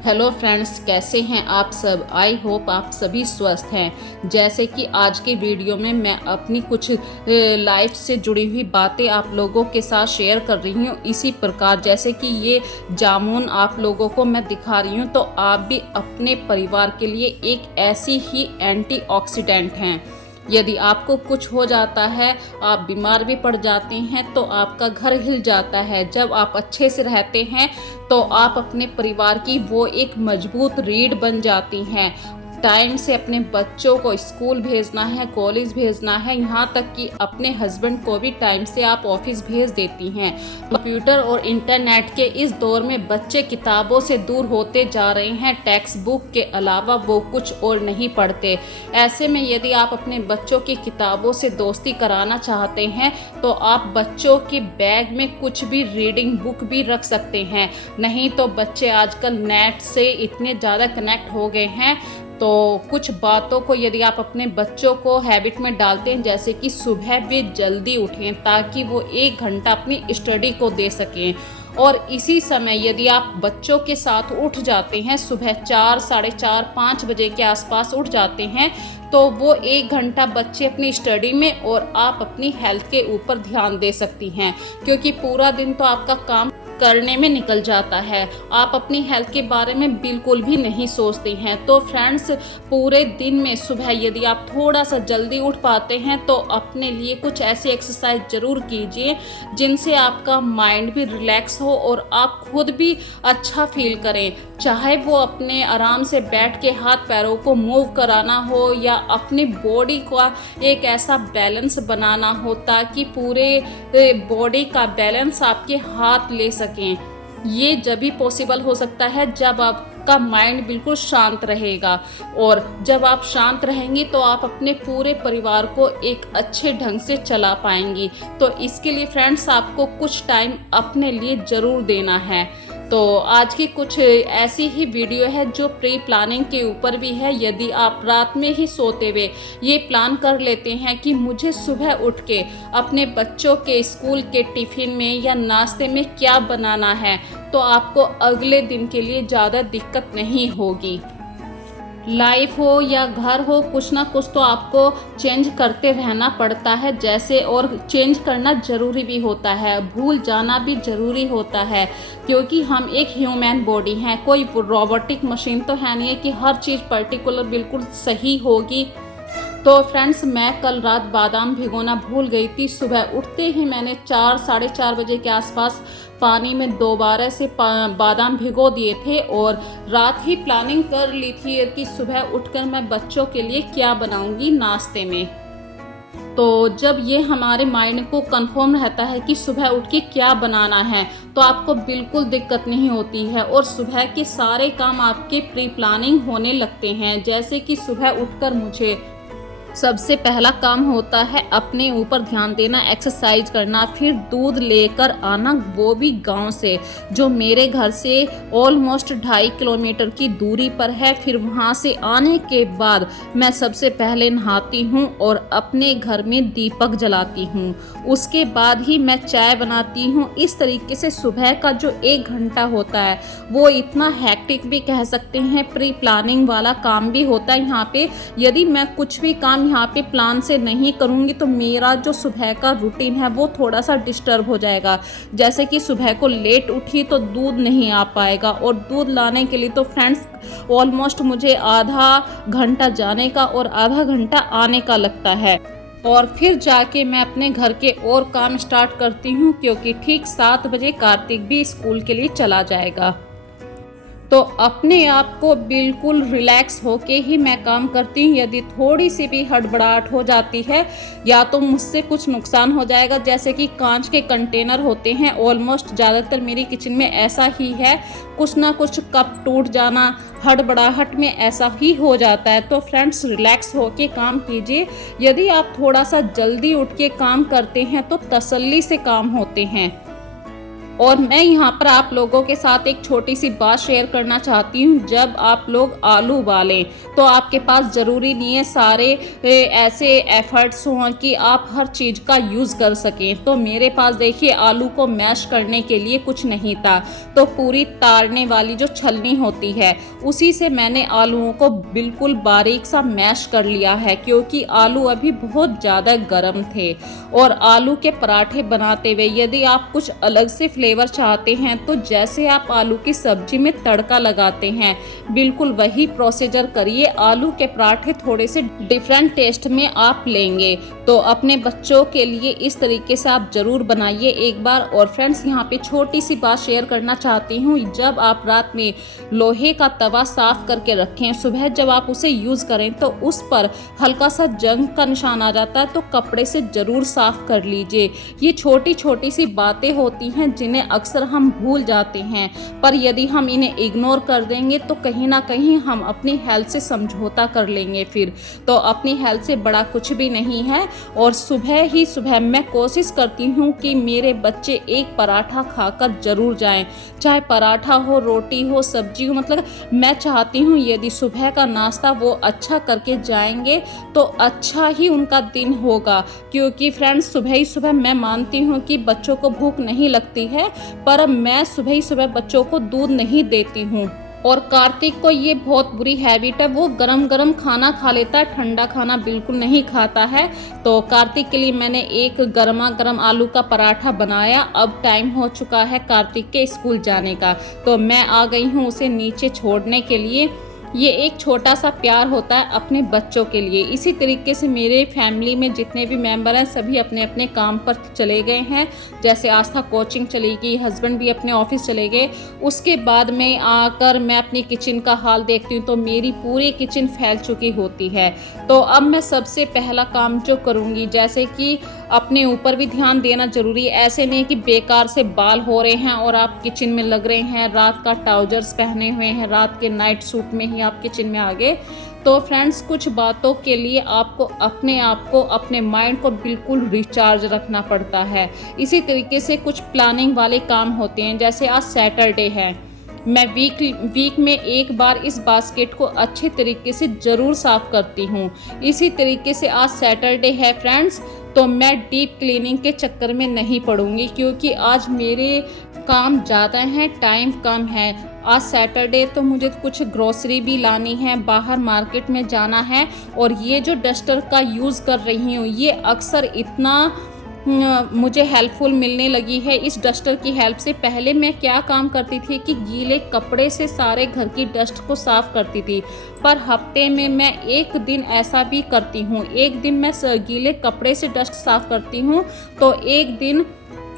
Hello friends, कैसे हैं आप सब। आई होप आप सभी स्वस्थ हैं। जैसे कि आज के वीडियो में मैं अपनी कुछ लाइफ से जुड़ी हुई बातें आप लोगों के साथ शेयर कर रही हूँ। इसी प्रकार जैसे कि ये जामुन आप लोगों को मैं दिखा रही हूँ, तो आप भी अपने परिवार के लिए एक ऐसी ही एंटीऑक्सीडेंट हैं। यदि आपको कुछ हो जाता है, आप बीमार भी पड़ जाते हैं, तो आपका घर हिल जाता है। जब आप अच्छे से रहते हैं तो आप अपने परिवार की वो एक मजबूत रीढ़ बन जाती हैं। टाइम से अपने बच्चों को स्कूल भेजना है, कॉलेज भेजना है, यहाँ तक कि अपने हस्बैंड को भी टाइम से आप ऑफिस भेज देती हैं। कंप्यूटर और इंटरनेट के इस दौर में बच्चे किताबों से दूर होते जा रहे हैं। टेक्स्ट बुक के अलावा वो कुछ और नहीं पढ़ते। ऐसे में यदि आप अपने बच्चों की किताबों से दोस्ती कराना चाहते हैं तो आप बच्चों के बैग में कुछ भी रीडिंग बुक भी रख सकते हैं। नहीं तो बच्चे आजकल नेट से इतने ज़्यादा कनेक्ट हो गए हैं, तो कुछ बातों को यदि आप अपने बच्चों को हैबिट में डालते हैं, जैसे कि सुबह भी जल्दी उठें ताकि वो 1 घंटा अपनी स्टडी को दे सकें। और इसी समय यदि आप बच्चों के साथ उठ जाते हैं, सुबह 4, साढ़े 4, 5 बजे के आसपास उठ जाते हैं, तो वो 1 घंटा बच्चे अपनी स्टडी में और आप अपनी हेल्थ के ऊपर ध्यान दे सकती हैं। क्योंकि पूरा दिन तो आपका काम करने में निकल जाता है, आप अपनी हेल्थ के बारे में बिल्कुल भी नहीं सोचती हैं। तो फ्रेंड्स, पूरे दिन में सुबह यदि आप थोड़ा सा जल्दी उठ पाते हैं तो अपने लिए कुछ ऐसी एक्सरसाइज ज़रूर कीजिए जिनसे आपका माइंड भी रिलैक्स हो और आप खुद भी अच्छा फील करें। चाहे वो अपने आराम से बैठ के हाथ पैरों को मूव कराना हो या अपनी बॉडी का एक ऐसा बैलेंस बनाना हो ताकि पूरे बॉडी का बैलेंस आपके हाथ ले सकें। ये जब भी पॉसिबल हो सकता है जब आपका माइंड बिल्कुल शांत रहेगा। और जब आप शांत रहेंगी तो आप अपने पूरे परिवार को एक अच्छे ढंग से चला पाएंगी। तो इसके लिए फ्रेंड्स, आपको कुछ टाइम अपने लिए ज़रूर देना है। तो आज की कुछ ऐसी ही वीडियो है जो प्री प्लानिंग के ऊपर भी है। यदि आप रात में ही सोते हुए ये प्लान कर लेते हैं कि मुझे सुबह उठ के अपने बच्चों के स्कूल के टिफ़िन में या नाश्ते में क्या बनाना है, तो आपको अगले दिन के लिए ज़्यादा दिक्कत नहीं होगी। लाइफ हो या घर हो, कुछ ना कुछ तो आपको चेंज करते रहना पड़ता है। जैसे और चेंज करना ज़रूरी भी होता है, भूल जाना भी ज़रूरी होता है, क्योंकि हम एक ह्यूमन बॉडी हैं। कोई रोबोटिक मशीन तो है नहीं है कि हर चीज़ पर्टिकुलर बिल्कुल सही होगी। तो फ्रेंड्स, मैं कल रात बादाम भिगोना भूल गई थी। सुबह उठते ही मैंने 4, साढ़े 4 बजे के आसपास पानी में दोबारा से बादाम भिगो दिए थे और रात ही प्लानिंग कर ली थी कि सुबह उठकर मैं बच्चों के लिए क्या बनाऊंगी नाश्ते में। तो जब ये हमारे माइंड को कंफर्म रहता है कि सुबह उठ के क्या बनाना है, तो आपको बिल्कुल दिक्कत नहीं होती है और सुबह के सारे काम आपके प्री प्लानिंग होने लगते हैं। जैसे कि सुबह उठकर मुझे सबसे पहला काम होता है अपने ऊपर ध्यान देना, एक्सरसाइज करना, फिर दूध लेकर आना, वो भी गांव से, जो मेरे घर से ऑलमोस्ट 2.5 किलोमीटर की दूरी पर है। फिर वहां से आने के बाद मैं सबसे पहले नहाती हूं और अपने घर में दीपक जलाती हूं। उसके बाद ही मैं चाय बनाती हूं। इस तरीके से सुबह का जो 1 घंटा होता है वो इतना हैक्टिक भी कह सकते हैं, प्री प्लानिंग वाला काम भी होता है यहाँ पे। यदि मैं कुछ भी काम यहाँ पे प्लान से नहीं करूँगी तो मेरा जो सुबह का रूटीन है वो थोड़ा सा डिस्टर्ब हो जाएगा। जैसे कि सुबह को लेट उठी तो दूध नहीं आ पाएगा, और दूध लाने के लिए तो फ्रेंड्स ऑलमोस्ट मुझे आधा घंटा जाने का और आधा घंटा आने का लगता है। और फिर जाके मैं अपने घर के और काम स्टार्ट करती हूँ, क्योंकि ठीक 7 बजे कार्तिक भी स्कूल के लिए चला जाएगा। तो अपने आप को बिल्कुल रिलैक्स होके ही मैं काम करती हूँ। यदि थोड़ी सी भी हड़बड़ाहट हो जाती है या तो मुझसे कुछ नुकसान हो जाएगा। जैसे कि कांच के कंटेनर होते हैं, ऑलमोस्ट ज़्यादातर मेरी किचन में ऐसा ही है, कुछ ना कुछ कप टूट जाना, हड़बड़ाहट में ऐसा ही हो जाता है। तो फ्रेंड्स, रिलैक्स होके काम कीजिए। यदि आप थोड़ा सा जल्दी उठ के काम करते हैं तो तसल्ली से काम होते हैं। और मैं यहाँ पर आप लोगों के साथ एक छोटी सी बात शेयर करना चाहती हूँ। जब आप लोग आलू उबालें तो आपके पास ज़रूरी नहीं है सारे ऐसे एफर्ट्स हों कि आप हर चीज़ का यूज़ कर सकें। तो मेरे पास देखिए आलू को मैश करने के लिए कुछ नहीं था, तो पूरी तारने वाली जो छलनी होती है उसी से मैंने आलूओं को बिल्कुल बारीक सा मैश कर लिया है, क्योंकि आलू अभी बहुत ज़्यादा गर्म थे। और आलू के पराठे बनाते हुए यदि आप कुछ अलग से फ्लेवर चाहते हैं तो जैसे आप आलू की सब्जी में तड़का लगाते हैं बिल्कुल वही प्रोसीजर करिए। आलू के पराठे थोड़े से डिफरेंट टेस्ट में आप लेंगे, तो अपने बच्चों के लिए इस तरीके से आप ज़रूर बनाइए एक बार। और फ्रेंड्स यहाँ पे छोटी सी बात शेयर करना चाहती हूँ, जब आप रात में लोहे का तवा साफ़ करके रखें, सुबह जब आप उसे यूज़ करें तो उस पर हल्का सा जंग का निशान आ जाता है, तो कपड़े से ज़रूर साफ़ कर लीजिए। ये छोटी छोटी सी बातें होती हैं जिन्हें अक्सर हम भूल जाते हैं, पर यदि हम इन्हें इग्नोर कर देंगे तो कहीं ना कहीं हम अपनी हेल्थ से समझौता कर लेंगे। फिर तो अपनी हेल्थ से बड़ा कुछ भी नहीं है। और सुबह ही सुबह मैं कोशिश करती हूँ कि मेरे बच्चे एक पराठा खाकर ज़रूर जाएं, चाहे पराठा हो, रोटी हो, सब्जी हो। मतलब मैं चाहती हूँ यदि सुबह का नाश्ता वो अच्छा करके जाएंगे तो अच्छा ही उनका दिन होगा। क्योंकि फ्रेंड्स सुबह ही सुबह मैं मानती हूँ कि बच्चों को भूख नहीं लगती है, पर मैं सुबह ही सुबह बच्चों को दूध नहीं देती हूँ। और कार्तिक को ये बहुत बुरी हैबिट है, वो गरम गरम खाना खा लेता है, ठंडा खाना बिल्कुल नहीं खाता है। तो कार्तिक के लिए मैंने एक गर्मा गर्म आलू का पराठा बनाया। अब टाइम हो चुका है कार्तिक के स्कूल जाने का, तो मैं आ गई हूँ उसे नीचे छोड़ने के लिए। ये एक छोटा सा प्यार होता है अपने बच्चों के लिए। इसी तरीके से मेरे फैमिली में जितने भी मेंबर हैं सभी अपने अपने काम पर चले गए हैं। जैसे आस्था कोचिंग चली गई, हस्बैंड भी अपने ऑफिस चले गए। उसके बाद में आकर मैं अपनी किचन का हाल देखती हूँ तो मेरी पूरी किचन फैल चुकी होती है। तो अब मैं सबसे पहला काम जो करूँगी, जैसे कि अपने ऊपर भी ध्यान देना ज़रूरी है। ऐसे नहीं कि बेकार से बाल हो रहे हैं और आप किचन में लग रहे हैं, रात का ट्राउजर्स पहने हुए हैं, रात के नाइट सूट में ही आप किचन में आ गए। तो फ्रेंड्स कुछ बातों के लिए आपको अपने आप को, अपने माइंड को बिल्कुल रिचार्ज रखना पड़ता है। इसी तरीके से कुछ प्लानिंग वाले काम होते हैं। जैसे आज सैटरडे है, मैं वीक में एक बार इस बास्केट को अच्छे तरीके से ज़रूर साफ़ करती हूँ। इसी तरीके से आज सैटरडे है फ्रेंड्स, तो मैं डीप क्लीनिंग के चक्कर में नहीं पड़ूंगी, क्योंकि आज मेरे काम ज़्यादा हैं, टाइम कम है। आज सैटरडे तो मुझे कुछ ग्रोसरी भी लानी है, बाहर मार्केट में जाना है। और ये जो डस्टर का यूज़ कर रही हूँ ये अक्सर इतना मुझे हेल्पफुल मिलने लगी है। इस डस्टर की हेल्प से पहले मैं क्या काम करती थी कि गीले कपड़े से सारे घर की डस्ट को साफ़ करती थी, पर हफ्ते में मैं एक दिन ऐसा भी करती हूँ। एक दिन मैं गीले कपड़े से डस्ट साफ़ करती हूँ तो एक दिन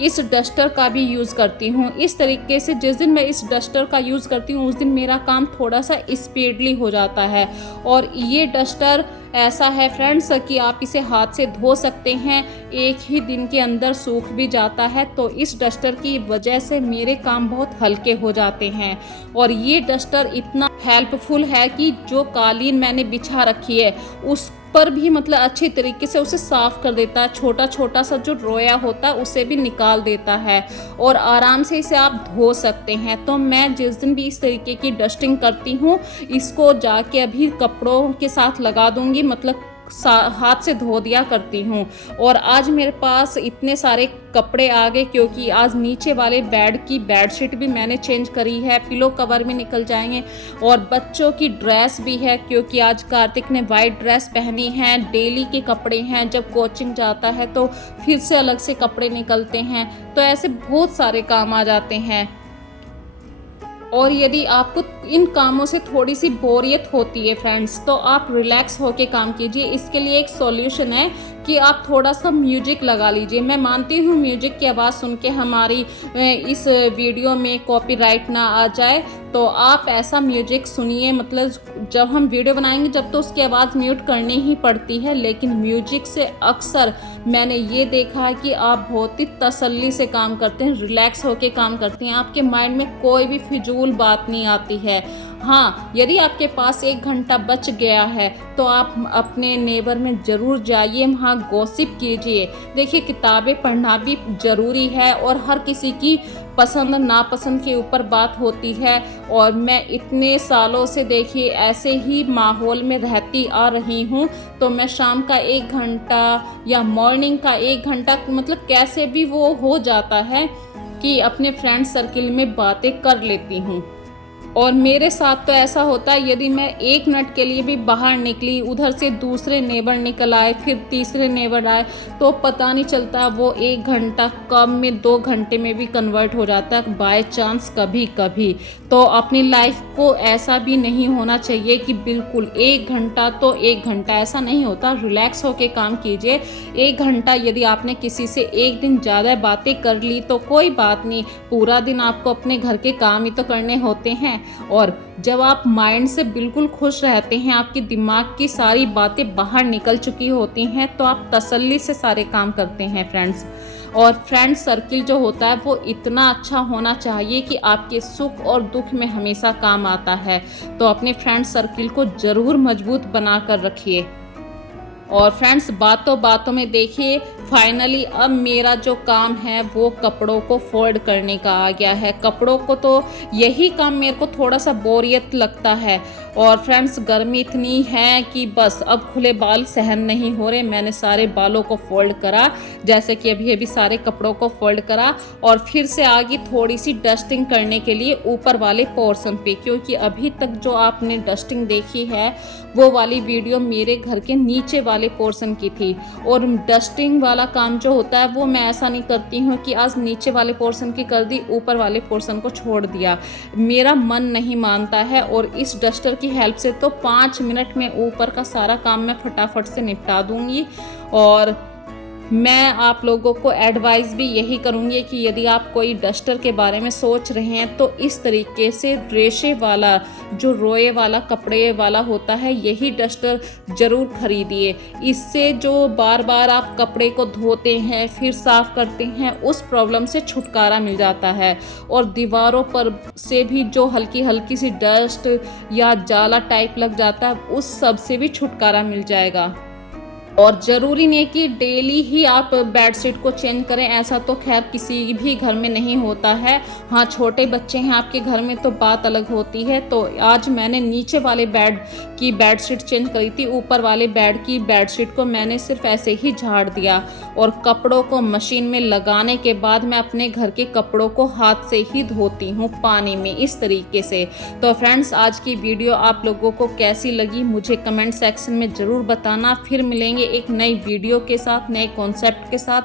इस डस्टर का भी यूज़ करती हूँ। इस तरीके से जिस दिन मैं इस डस्टर का यूज़ करती हूँ उस दिन मेरा काम थोड़ा सा स्पीडली हो जाता है। और ये डस्टर ऐसा है फ्रेंड्स कि आप इसे हाथ से धो सकते हैं, एक ही दिन के अंदर सूख भी जाता है। तो इस डस्टर की वजह से मेरे काम बहुत हल्के हो जाते हैं। और ये डस्टर इतना हेल्पफुल है कि जो कालीन मैंने बिछा रखी है उस पर भी मतलब अच्छी तरीके से उसे साफ़ कर देता है। छोटा छोटा सा जो रोया होता है उसे भी निकाल देता है और आराम से इसे आप धो सकते हैं। तो मैं जिस दिन भी इस तरीके की डस्टिंग करती हूँ इसको जाके अभी कपड़ों के साथ लगा दूँगी, मतलब हाथ से धो दिया करती हूँ। और आज मेरे पास इतने सारे कपड़े आ गए क्योंकि आज नीचे वाले बेड की बेडशीट भी मैंने चेंज करी है, पिलो कवर भी निकल जाएंगे और बच्चों की ड्रेस भी है, क्योंकि आज कार्तिक ने वाइट ड्रेस पहनी है। डेली के कपड़े हैं, जब कोचिंग जाता है तो फिर से अलग से कपड़े निकलते हैं। तो ऐसे बहुत सारे काम आ जाते हैं। और यदि आपको इन कामों से थोड़ी सी बोरियत होती है फ्रेंड्स, तो आप रिलैक्स होके काम कीजिए। इसके लिए एक सॉल्यूशन है कि आप थोड़ा सा म्यूजिक लगा लीजिए। मैं मानती हूँ म्यूजिक की आवाज़ सुन के हमारी इस वीडियो में कॉपीराइट ना आ जाए, तो आप ऐसा म्यूजिक सुनिए। मतलब जब हम वीडियो बनाएंगे जब तो उसकी आवाज़ म्यूट करनी ही पड़ती है, लेकिन म्यूजिक से अक्सर मैंने ये देखा है कि आप बहुत ही तसल्ली से काम करते हैं, रिलैक्स होके काम करते हैं। आपके माइंड में कोई भी फिजूल बात नहीं आती है। हाँ, यदि आपके पास 1 घंटा बच गया है तो आप अपने नेबर में ज़रूर जाइए, वहाँ गॉसिप कीजिए। देखिए, किताबें पढ़ना भी ज़रूरी है और हर किसी की पसंद नापसंद के ऊपर बात होती है। और मैं इतने सालों से देखिए ऐसे ही माहौल में रहती आ रही हूँ, तो मैं शाम का 1 घंटा या मॉर्निंग का 1 घंटा मतलब कैसे भी वो हो जाता है कि अपने फ्रेंड सर्किल में बातें कर लेती हूँ। और मेरे साथ तो ऐसा होता है, यदि मैं 1 मिनट के लिए भी बाहर निकली, उधर से दूसरे नेबर निकल आए, फिर तीसरे नेबर आए, तो पता नहीं चलता वो 1 घंटा कब में 2 घंटे में भी कन्वर्ट हो जाता है बाय चांस कभी कभी। तो अपनी लाइफ को ऐसा भी नहीं होना चाहिए कि बिल्कुल 1 घंटा तो 1 घंटा, ऐसा नहीं होता। रिलैक्स होके काम कीजिए। 1 घंटा यदि आपने किसी से एक दिन ज़्यादा बातें कर ली तो कोई बात नहीं, पूरा दिन आपको अपने घर के काम ही तो करने होते हैं। और जब आप माइंड से बिल्कुल खुश रहते हैं, आपके दिमाग की सारी बातें बाहर निकल चुकी होती हैं, तो आप तसल्ली से सारे काम करते हैं फ्रेंड्स। और फ्रेंड सर्किल जो होता है वो इतना अच्छा होना चाहिए कि आपके सुख और दुख में हमेशा काम आता है। तो अपने फ्रेंड सर्किल को ज़रूर मजबूत बना कर रखिए। और फ्रेंड्स, बातों बातों में देखिए फाइनली अब मेरा जो काम है वो कपड़ों को फोल्ड करने का आ गया है। कपड़ों को तो यही काम मेरे को थोड़ा सा बोरियत लगता है। और फ्रेंड्स, गर्मी इतनी है कि बस अब खुले बाल सहन नहीं हो रहे। मैंने सारे बालों को फोल्ड करा, जैसे कि अभी अभी सारे कपड़ों को फोल्ड करा, और फिर से आगे थोड़ी सी डस्टिंग करने के लिए ऊपर वाले पोर्शन पे, क्योंकि अभी तक जो आपने डस्टिंग देखी है वो वाली वीडियो मेरे घर के नीचे वाले पोर्शन की थी। और डस्टिंग वाला काम जो होता है वो मैं ऐसा नहीं करती हूँ कि आज नीचे वाले पोर्शन की कर दी, ऊपर वाले पोर्शन को छोड़ दिया। मेरा मन नहीं मानता है, और इस डस्टर की हेल्प से तो 5 मिनट में ऊपर का सारा काम मैं फटाफट से निपटा दूंगी। और मैं आप लोगों को एडवाइस भी यही करूँगी कि यदि आप कोई डस्टर के बारे में सोच रहे हैं तो इस तरीके से रेशे वाला, जो रोए वाला, कपड़े वाला होता है, यही डस्टर ज़रूर खरीदिए। इससे जो बार बार आप कपड़े को धोते हैं फिर साफ़ करते हैं, उस प्रॉब्लम से छुटकारा मिल जाता है। और दीवारों पर से भी जो हल्की हल्की सी डस्ट या जाला टाइप लग जाता है, उस सब से भी छुटकारा मिल जाएगा। और ज़रूरी नहीं कि डेली ही आप बेडशीट को चेंज करें, ऐसा तो खैर किसी भी घर में नहीं होता है। हाँ, छोटे बच्चे हैं आपके घर में तो बात अलग होती है। तो आज मैंने नीचे वाले बेड की बेडशीट चेंज करी थी, ऊपर वाले बेड की बेडशीट को मैंने सिर्फ ऐसे ही झाड़ दिया। और कपड़ों को मशीन में लगाने के बाद मैं अपने घर के कपड़ों को हाथ से ही धोती हूँ पानी में, इस तरीके से। तो फ्रेंड्स, आज की वीडियो आप लोगों को कैसी लगी मुझे कमेंट सेक्शन में ज़रूर बताना। फिर मिलेंगे एक नई वीडियो के साथ, नए कॉन्सेप्ट के साथ।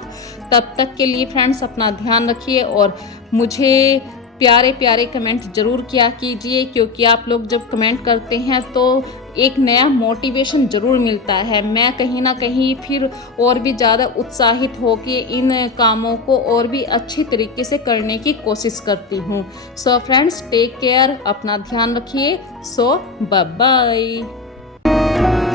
तब तक के लिए फ्रेंड्स अपना ध्यान रखिए और मुझे प्यारे प्यारे कमेंट ज़रूर किया कीजिए, क्योंकि आप लोग जब कमेंट करते हैं तो एक नया मोटिवेशन ज़रूर मिलता है। मैं कहीं ना कहीं फिर और भी ज़्यादा उत्साहित होकर इन कामों को और भी अच्छी तरीके से करने की कोशिश करती हूँ। सो फ्रेंड्स, टेक केयर, अपना ध्यान रखिए। सो बाय बाय।